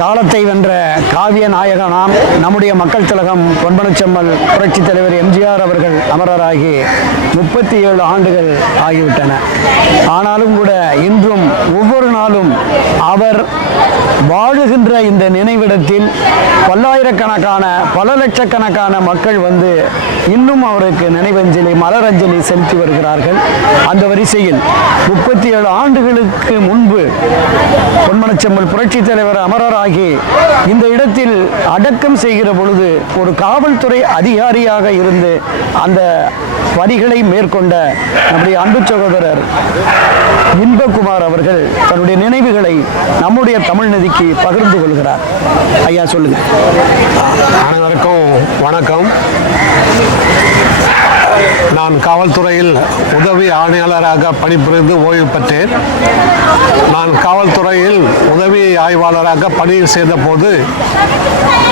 காலத்தை வென்ற காவிய நாயகனாம் நம்முடைய மக்கள் திலகம் பொன்பனச்செம்மல் புரட்சித் தலைவர் எம்ஜிஆர் அவர்கள் அமரராகி 37 ஆண்டுகள் ஆகிவிட்டன. ஆனாலும் கூட இன்றும் ஒவ்வொரு நாளும் அவர் வாழுகின்ற இந்த நினைவிடத்தில் பல்லாயிரக்கணக்கான பல லட்சக்கணக்கான மக்கள் வந்து இன்னும் அவருக்கு நினைவஞ்சலி மலரஞ்சலி செலுத்தி வருகிறார்கள். அந்த வரிசையில் 37 ஆண்டுகளுக்கு முன்பு பொன்பனச்செம்மல் புரட்சித் தலைவர் அமரராகி இந்த இடத்தில் அடக்கம் செய்கிற பொழுது ஒரு காவல்துறை அதிகாரியாக இருந்து அந்த பணிகளை மேற்கொண்ட நம்முடைய அன்பு சகோதரர் இன்பகுமார் அவர்கள் தன்னுடைய நினைவுகளை நம்முடைய தமிழ் நதிக்கு பகிர்ந்து கொள்கிறார். ஐயா சொல்லுங்க. அனைவருக்கும் வணக்கம். நான் காவல்துறையில் உதவி ஆணையாளராக பணிபுரிந்து ஓய்வு பெற்றேன். நான் காவல்துறையில் உதவி ஆய்வாளராக பணியில் சேர்ந்தபோது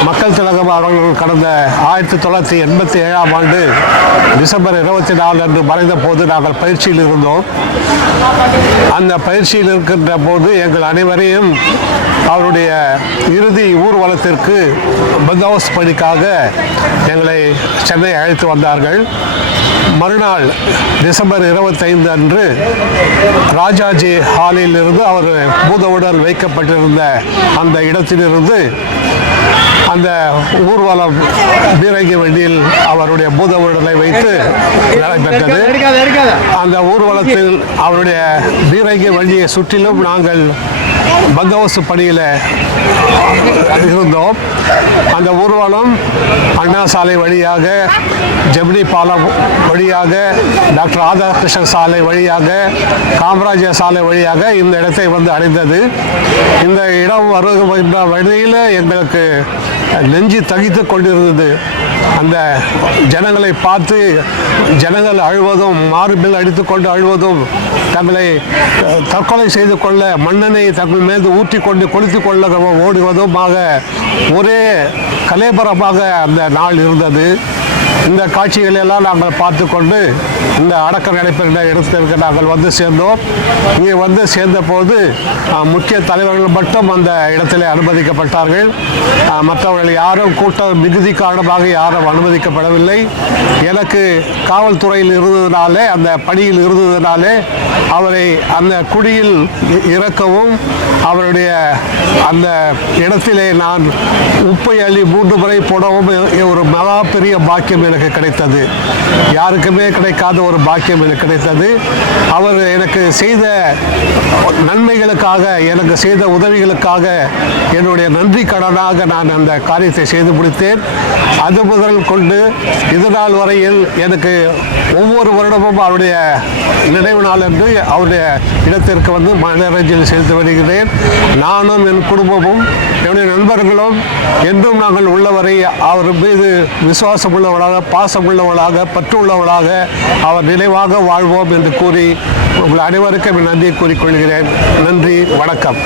மக்கள் திலகம் அவர்கள் கடந்த 1987ஆம் ஆண்டு டிசம்பர் 24 அன்று மறைந்த போது நாங்கள் பயிற்சியில் இருந்தோம். அந்த பயிற்சியில் இருக்கின்ற போது எங்கள் அனைவரையும் அவருடைய இறுதி ஊர்வலத்திற்கு பந்தோபஸ்த் பணிக்காக எங்களை சென்னை அழைத்து வந்தார்கள். மறுநாள் டிசம்பர் 25 அன்று ராஜாஜி ஹாலில் இருந்து அவர் பூதவுடல் வைக்கப்பட்டிருந்த அந்த இடத்திலிருந்து அந்த ஊர்வலம் பீரங்கி வண்டியில் அவருடைய பூதவுடலை வைத்து நடைபெற்றது. அந்த ஊர்வலத்தில் அவருடைய பீரங்கி வண்டியை சுற்றிலும் நாங்கள் பந்தோபஸ்து பணியில் இருந்தோம். அந்த ஊர்வலம் அண்ணா சாலை வழியாக, ஜெமினி பாலம் வழியாக, டாக்டர் ராதாகிருஷ்ணன் சாலை வழியாக, காமராஜர் சாலை வழியாக இந்த இடத்தை வந்து அடைந்தது. இந்த இடம் வருகின்ற வழியில் எங்களுக்கு நெஞ்சு தகித்து கொண்டிருந்தது. அந்த ஜனங்களை பார்த்து ஜனங்கள் அழுவதும், மார்பில் அடித்துக்கொண்டு அழுவதும், தங்களை தற்கொலை செய்து கொள்ள மண்ணெண்ணை தங்கள் மீது ஊற்றி கொண்டு கொளுத்தி கொள்ள ஓடுவதுமாக ஒரே கலேபரமாக அந்த நாள் இருந்தது. இந்த காட்சிகளெல்லாம் நாங்கள் பார்த்து கொண்டு இந்த அடக்கம் நடைபெறுகிற இடத்திற்கு நாங்கள் வந்து சேர்ந்தோம். இங்கே வந்து சேர்ந்த போது முக்கிய தலைவர்கள் மட்டும் அந்த இடத்திலே அனுமதிக்கப்பட்டார்கள். மற்றவர்கள் யாரும் கூட்ட மிகுதி காரணமாக யாரும் அனுமதிக்கப்படவில்லை. எனக்கு காவல்துறையில் இருந்ததினாலே, அந்த பணியில் இருந்ததினாலே அவரை அந்த குழியில் இறக்கவும் அவருடைய அந்த இடத்திலே நான் உப்பை அள்ளி 3 முறை போடவும் ஒரு மகா பெரிய பாக்கியம் எனக்கு கிடைத்தது. யாருக்குமே கிடைக்காத ஒரு பாக்கியம் எனக்கு கிடைத்தது. அவர் எனக்கு செய்த நன்மைகளுக்காக, எனக்கு செய்த உதவிகளுக்காக என்னுடைய நன்றி கடனாக நான் அந்த காரியத்தை செய்து முடித்தேன். அது முதல் கொண்டு இது நாள் வரையில் எனக்கு ஒவ்வொரு வருடமும் அவருடைய நினைவு நாள் என்று அவருடைய இடத்திற்கு வந்து மலரஞ்சலி செலுத்தி வருகிறேன். நானும் என் குடும்பமும் என்னுடைய நண்பர்களும் என்றும் நாங்கள் உள்ளவரை அவர் மீது விசுவாசம் உள்ளவர்களாக, பாசம் உள்ளவர்களாக, பற்று உள்ளவர்களாக அவர் நினைவாக வாழ்வோம் என்று கூறி உங்கள் அனைவருக்கும் நன்றி கூறிக்கொள்கிறேன். நன்றி, வணக்கம்.